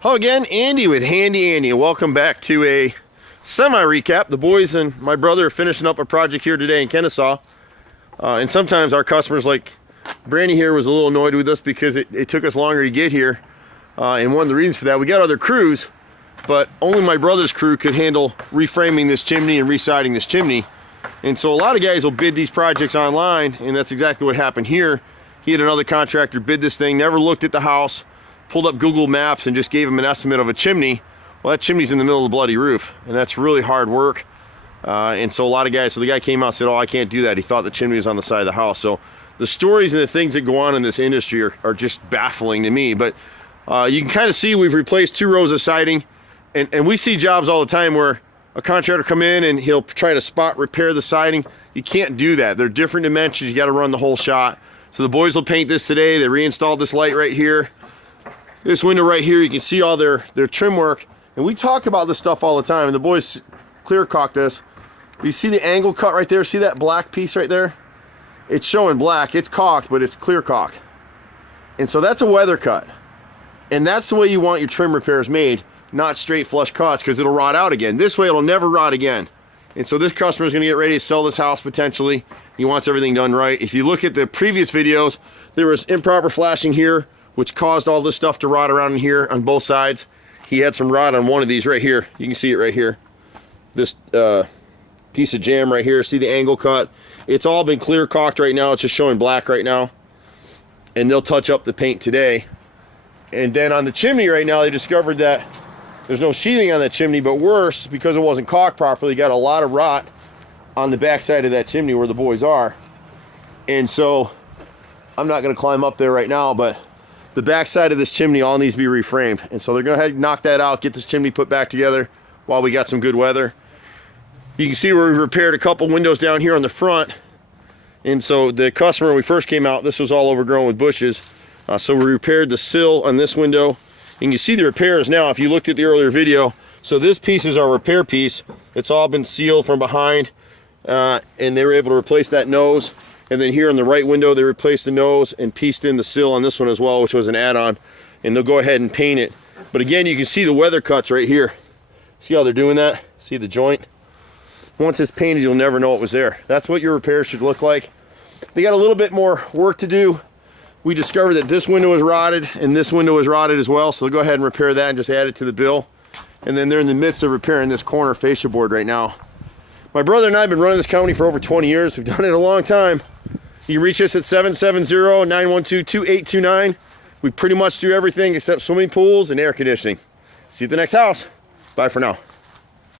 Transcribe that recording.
Hello again, Andy with Handy Andy, and welcome back to a semi-recap. The boys and my brother are finishing up a project here today in Kennesaw. And sometimes our customers, like Brandy here, was a little annoyed with us because it took us longer to get here. And one of the reasons for that, we got other crews, but only my brother's crew could handle reframing this chimney and residing this chimney. And so a lot of guys will bid these projects online, and that's exactly what happened here. He had another contractor bid this thing, never looked at the house, pulled up Google Maps and just gave him an estimate of a chimney. Well, that chimney's in the middle of the bloody roof, and that's really hard work. And so a lot of guys, so the guy came out and said, oh, I can't do that. He thought the chimney was on the side of the house. So the stories and the things that go on in this industry are just baffling to me. But you can kind of see we've replaced 2 rows of siding, and we see jobs all the time where a contractor come in and he'll try to spot repair the siding. You can't do that. They're different dimensions. You got to run the whole shot. So the boys will paint this today. They reinstalled this light right here. This window right here, you can see all their trim work. And we talk about this stuff all the time, and the boys clear caulk this. You see the angle cut right there? See that black piece right there? It's showing black. It's caulked, but it's clear caulk. And so that's a weather cut. And that's the way you want your trim repairs made, not straight flush cuts, because it'll rot out again. This way it'll never rot again. And so this customer is going to get ready to sell this house potentially. He wants everything done right. If you look at the previous videos, there was improper flashing here, which caused all this stuff to rot around in here on both sides. He had some rot on one of these right here. You can see it right here. This piece of jam right here. See the angle cut? It's all been clear caulked right now. It's just showing black right now. And they'll touch up the paint today. And then on the chimney right now, they discovered that there's no sheathing on that chimney, but worse, because it wasn't caulked properly, got a lot of rot on the back side of that chimney where the boys are. And so I'm not going to climb up there right now, but the back side of this chimney all needs to be reframed. And so they're going to knock that out, get this chimney put back together while we got some good weather. You can see where we repaired a couple windows down here on the front. And so the customer, when we first came out, this was all overgrown with bushes. So we repaired the sill on this window. And you see the repairs now if you looked at the earlier video. So this piece is our repair piece. It's all been sealed from behind. And they were able to replace that nose. And then here on the right window, they replaced the nose and pieced in the sill on this one as well, which was an add-on. And they'll go ahead and paint it. But again, you can see the weather cuts right here. See how they're doing that? See the joint? Once it's painted, you'll never know it was there. That's what your repair should look like. They got a little bit more work to do. We discovered that this window is rotted and this window is rotted as well. So they'll go ahead and repair that and just add it to the bill. And then they're in the midst of repairing this corner fascia board right now. My brother and I have been running this company for over 20 years. We've done it a long time. You can reach us at 770-912-2829. We pretty much do everything except swimming pools and air conditioning. See you at the next house. Bye for now.